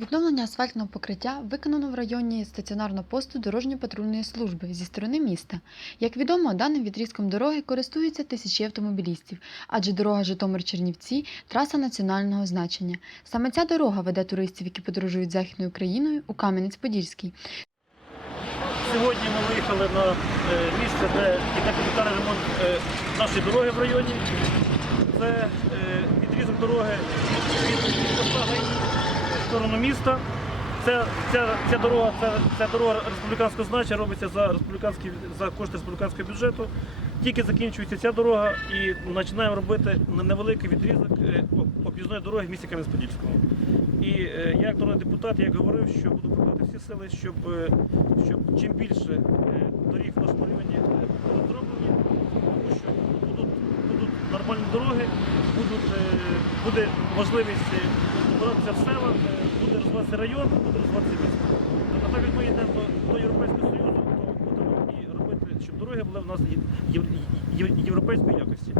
Відновлення асфальтного покриття виконано в районі стаціонарного посту дорожньо-патрульної служби зі сторони міста. Як відомо, даним відрізком дороги користуються тисячі автомобілістів, адже дорога Житомир-Чернівці траса національного значення. Саме ця дорога веде туристів, які подорожують Західною Україною у Кам'янець-Подільський. Сьогодні ми виїхали на е, місце, де йде капітальний ремонт е, нашої дороги в районі. Це е, відрізок дороги від, від в сторону міста. Це, ця, ця дорога ця, ця дорога республіканського значення, робиться за, за кошти республіканського бюджету. Тільки закінчується ця дорога і починаємо робити невеликий відрізок е, об'їзної дороги в місті Кам'янець-Подільському. І е, як народний депутат, я говорив, що буду прикладати всі сили, щоб, е, щоб чим більше доріг в нашому районі були зроблені, тому що будуть, будуть нормальні дороги, будуть, буде можливість добиратися в села, буде розвиватися район, буде розвиватися місто. А так як ми йдемо дороги були в нас європейської якості.